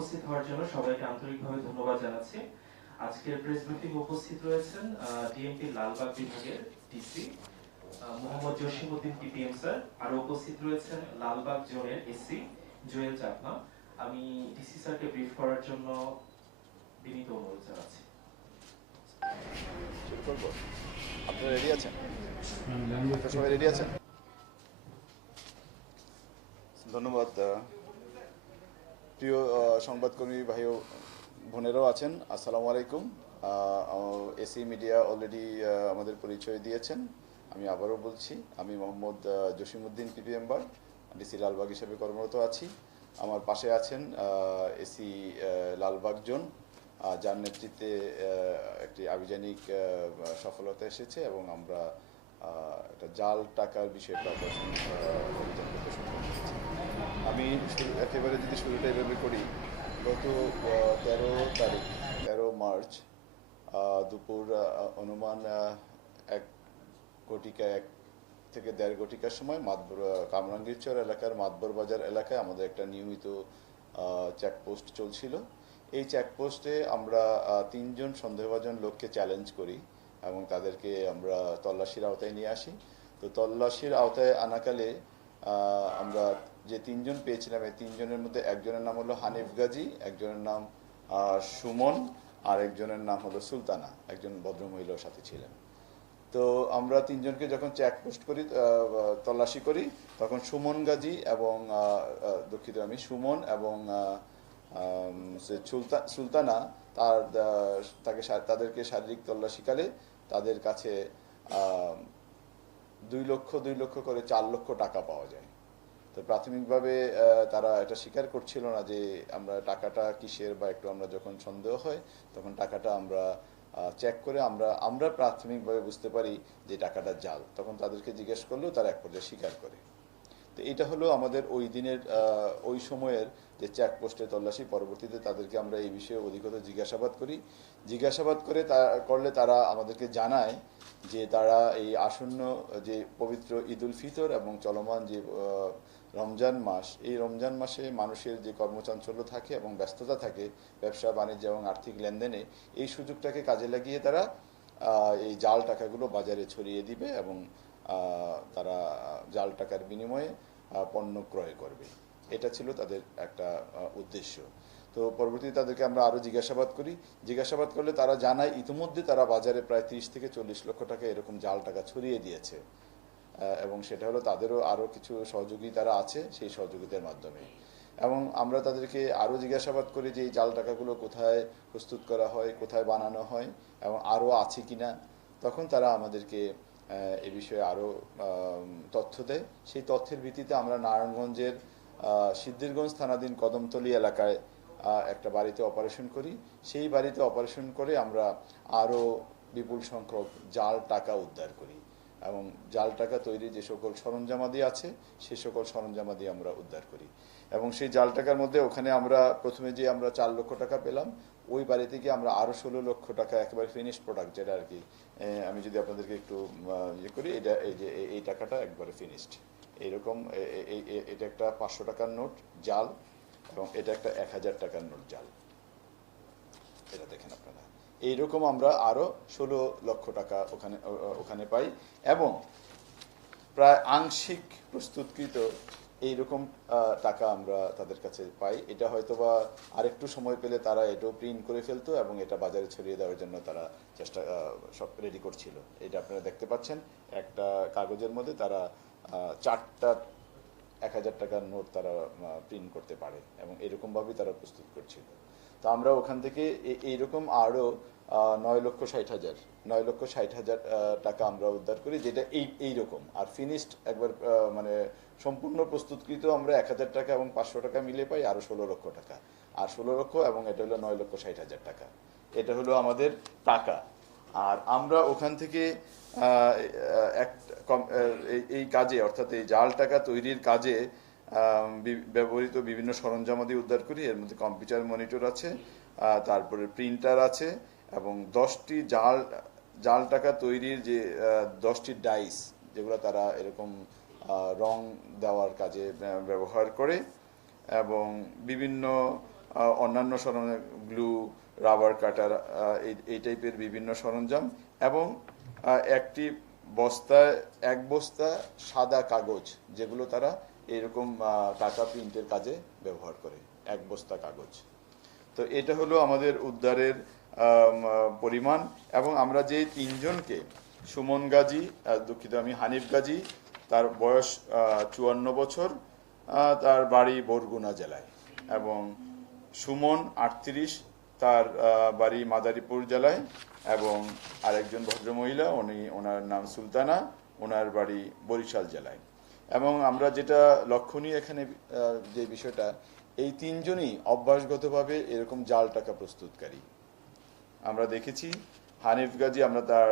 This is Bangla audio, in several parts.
উপস্থিত হওয়ার জন্য সবাইকে আন্তরিকভাবে ধন্যবাদ জানাচ্ছি আজকের প্রেস মিটিং উপস্থিত রয়েছেন ডিএমপি লালবাগ বিভাগের DC Mohammad Jasimuddin PPM sir আর উপস্থিত রয়েছেন লালবাগ জোনের এসি জুয়েল চাকমা আমি ডিসি স্যারকে ব্রিফ করার জন্য বিনীত অনুরোধ জানাচ্ছি হ্যাঁ, ধন্যবাদ প্রিয় সংবাদকর্মী ভাই বোনেরাও আছেন আসসালামু আলাইকুম এসি মিডিয়া অলরেডি আমাদের পরিচয় দিয়েছেন আমি আবারও বলছি আমি Mohammad Jasimuddin PP member DC Lalbagh হিসেবে কর্মরত আছি আমার পাশে আছেন এসি লালবাগ জোন যার নেতৃত্বে একটি আভিযানিক সফলতা এসেছে এবং আমরা একটা জাল টাকার বিষয়টা শুরু আমি একেবারে যদি শুরুটা এভাবে করি গত তেরো তারিখ তেরো মার্চ দুপুর অনুমান এক কোটিকা এক থেকে দেড় কোটিকার সময় মাতবর কামরাঙ্গীরচর এলাকার মাতবর বাজার এলাকায় আমাদের একটা নিয়মিত চেকপোস্ট চলছিল এই চেকপোস্টে আমরা তিনজন সন্দেহভাজন লোককে চ্যালেঞ্জ করি এবং তাদেরকে আমরা তল্লাশির আওতায় নিয়ে আসি তো তল্লাশির আওতায় আনাকালে আমরা যে তিনজন পেয়েছিলাম এই তিনজনের মধ্যে একজনের নাম হলো হানিফ গাজী একজনের নাম সুমন আর একজনের নাম হলো সুলতানা একজন ভদ্রমহিলার সাথে ছিলেন তো আমরা তিনজনকে যখন চেকপোস্ট করি তল্লাশি করি তখন সুমন গাজী এবং দুঃখিত আমি সুমন এবং সুলতানা তার তাকে তাদেরকে শারীরিক তল্লাশিকালে তাদের কাছে দুই লক্ষ দুই লক্ষ করে চার লক্ষ টাকা পাওয়া যায় তো প্রাথমিকভাবে তারা এটা স্বীকার করছিল না যে আমরা টাকাটা কিসের বা একটু আমরা যখন সন্দেহ হয় তখন টাকাটা আমরা চেক করে আমরা আমরা প্রাথমিকভাবে বুঝতে পারি যে টাকাটা জাল তখন তাদেরকে জিজ্ঞেস করলেও তারা এক পর্যায়ে স্বীকার করে তো এটা হলো আমাদের ওই দিনের ওই সময়ের যে চেকপোস্টে তল্লাশি পরবর্তীতে তাদেরকে আমরা এই বিষয়ে অধিকত জিজ্ঞাসাবাদ করি জিজ্ঞাসাবাদ করে তা করলে তারা আমাদেরকে জানায় যে তারা এই আসন্ন যে পবিত্র ঈদ উল ফিতর এবং চলমান যে রমজান মাস এই রমজান মাসে মানুষের যে কর্মচাঞ্চল্য থাকে এবং ব্যস্ততা থাকে ব্যবসা বাণিজ্য এবং আর্থিক লেনদেনে এই সুযোগটাকে কাজে লাগিয়ে তারা এই জাল টাকাগুলো বাজারে ছড়িয়ে দিবে এবং তারা জাল টাকার বিনিময়ে পণ্য ক্রয় করবে এটা ছিল তাদের একটা উদ্দেশ্য তো পরবর্তীতে তাদেরকে আমরা আরও জিজ্ঞাসাবাদ করি জিজ্ঞাসাবাদ করলে তারা জানায় ইতিমধ্যে তারা বাজারে প্রায় তিরিশ থেকে চল্লিশ লক্ষ টাকা এরকম জাল টাকা ছড়িয়ে দিয়েছে এবং সেটা হলো তাদেরও আরও কিছু সহযোগী তারা আছে সেই সহযোগিতার মাধ্যমে এবং আমরা তাদেরকে আরও জিজ্ঞাসাবাদ করি যে এই জাল টাকাগুলো কোথায় প্রস্তুত করা হয় কোথায় বানানো হয় এবং আরও আছে কি না তখন তারা আমাদেরকে এ বিষয়ে আরও তথ্য দেয় সেই তথ্যের ভিত্তিতে আমরা নারায়ণগঞ্জের সিদ্ধিরগঞ্জ থানাধীন কদমতলী এলাকায় একটা বাড়িতে অপারেশন করি সেই বাড়িতে অপারেশন করে আমরা আরও বিপুল সংখ্যক জাল টাকা উদ্ধার করি এবং জাল টাকা তৈরি যে সকল সরঞ্জামাদি আছে সে সকল সরঞ্জামাদি আমরা উদ্ধার করি এবং সেই জাল টাকার মধ্যে ওখানে আমরা প্রথমে যে আমরা চার লক্ষ টাকা পেলাম ওই বাড়ি থেকে আমরা আরও ষোলো লক্ষ টাকা একেবারে ফিনিশ প্রোডাক্ট যেটা আর কি আমি যদি আপনাদেরকে একটু ইয়ে করি এটা এই যে এই টাকাটা একবারে ফিনিশড এইরকম এটা একটা পাঁচশো টাকার নোট জাল এবং এটা একটা এক হাজার টাকার নোট জাল এটা দেখেন এইরকম আমরা আরও ষোলো লক্ষ টাকা ওখানে ওখানে পাই এবং প্রায় আংশিক প্রস্তুতকৃত এইরকম টাকা আমরা তাদের কাছে পাই এটা হয়তো বা আরেকটু সময় পেলে তারা এটাও প্রিন্ট করে ফেলতো এবং এটা বাজারে ছড়িয়ে দেওয়ার জন্য তারা চেষ্টা সব রেডি করছিল এটা আপনারা দেখতে পাচ্ছেন একটা কাগজের মধ্যে তারা চারটা এক হাজার টাকার নোট তারা প্রিন্ট করতে পারে এবং এরকমভাবেই তারা প্রস্তুত করছিল তো আমরা ওখান থেকে এইরকম আরও নয় লক্ষ ষাট হাজার নয় লক্ষ ষাট হাজার টাকা আমরা উদ্ধার করি যেটা এই এই রকম আর ফিনিশড একবার মানে সম্পূর্ণ প্রস্তুতকৃত আমরা এক হাজার টাকা এবং পাঁচশো টাকা মিলে পাই আরও ষোলো লক্ষ টাকা আর ষোলো লক্ষ এবং এটা হলো নয় লক্ষ ষাট হাজার টাকা এটা হলো আমাদের টাকা আর আমরা ওখান থেকে এক এই কাজে অর্থাৎ এই জাল টাকা তৈরির কাজে ব্যবহৃত বিভিন্ন সরঞ্জামাদি উদ্ধার করি এর মধ্যে কম্পিউটার মনিটর আছে তারপরে প্রিন্টার আছে এবং দশটি জাল জাল টাকা তৈরির যে দশটি ডাইস যেগুলো তারা এরকম রং দেওয়ার কাজে ব্যবহার করে এবং বিভিন্ন অন্যান্য সরঞ্জাম গ্লু রাবার কাটার এই টাইপের বিভিন্ন সরঞ্জাম এবং একটি বস্তায় এক বস্তা সাদা কাগজ যেগুলো তারা এরকম টাকা প্রিন্টের কাজে ব্যবহার করে এক বস্তা কাগজ তো এটা হলো আমাদের উদ্ধারের পরিমাণ এবং আমরা যে তিনজনকে সুমন গাজী দুঃখিত আমি হানিফ গাজী তার বয়স চুয়ান্ন বছর তার বাড়ি বরগুনা জেলায় এবং সুমন আটত্রিশ তার বাড়ি মাদারীপুর জেলায় এবং আরেকজন ভদ্রমহিলা উনি ওনার নাম সুলতানা ওনার বাড়ি বরিশাল জেলায় এবং আমরা যেটা লক্ষণীয় এখানে যে বিষয়টা এই তিনজনই অভ্যাসগতভাবে এরকম জাল টাকা প্রস্তুতকারী আমরা দেখেছি হানিফ গাজী আমরা তার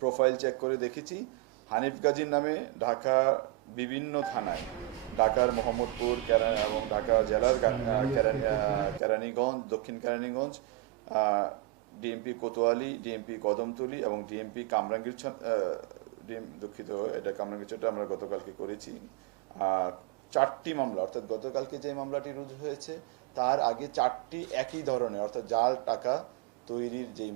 প্রোফাইল চেক করে দেখেছি হানিফ গাজীর নামে ঢাকা বিভিন্ন থানায় ঢাকার মোহাম্মদপুর এবং ঢাকা জেলার কেরানীগঞ্জ দক্ষিণ কেরানীগঞ্জ ডিএমপি কোতোয়ালি ডিএমপি কদমতলি এবং ডিএমপি কামরাঙ্গীর দুঃখিত এটা ছটা আমরা গতকালকে করেছি চারটি মামলা অর্থাৎ গতকালকে যে মামলাটি রুজু হয়েছে তার আগে চারটি একই ধরনের অর্থাৎ জাল টাকা তৈরির যেই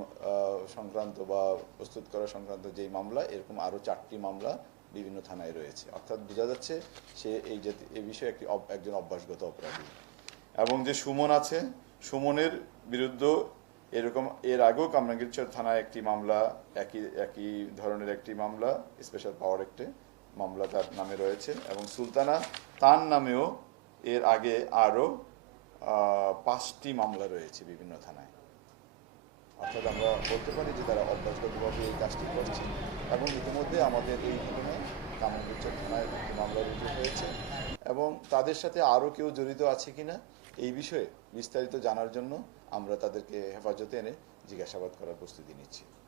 সংক্রান্ত বা প্রস্তুত করা সংক্রান্ত যেই মামলা এরকম আরও চারটি মামলা বিভিন্ন থানায় রয়েছে অর্থাৎ বোঝা যাচ্ছে সে এই জাতি এই বিষয়ে একটি একজন অভ্যাসগত অপরাধী এবং যে সুমন আছে সুমনের বিরুদ্ধ এরকম এর আগেও কামরাঙ্গীরচর থানায় একটি মামলা একই একই ধরনের একটি মামলা স্পেশাল পাওয়ার একটি মামলা তার নামে রয়েছে এবং সুলতানা তার নামেও এর আগে আরও পাঁচটি মামলা রয়েছে বিভিন্ন থানায় অর্থাৎ আমরা বলতে পারি যে তারা অভ্যাসগতভাবে এই কাজটি করছে এবং ইতিমধ্যে আমাদের এই ঘটনায় কামরুচ্চ থানায় একটি মামলা রুজু হয়েছে এবং তাদের সাথে আরও কেউ জড়িত আছে কিনা এই বিষয়ে বিস্তারিত জানার জন্য আমরা তাদেরকে হেফাজতে এনে জিজ্ঞাসাবাদ করার প্রস্তুতি নিচ্ছি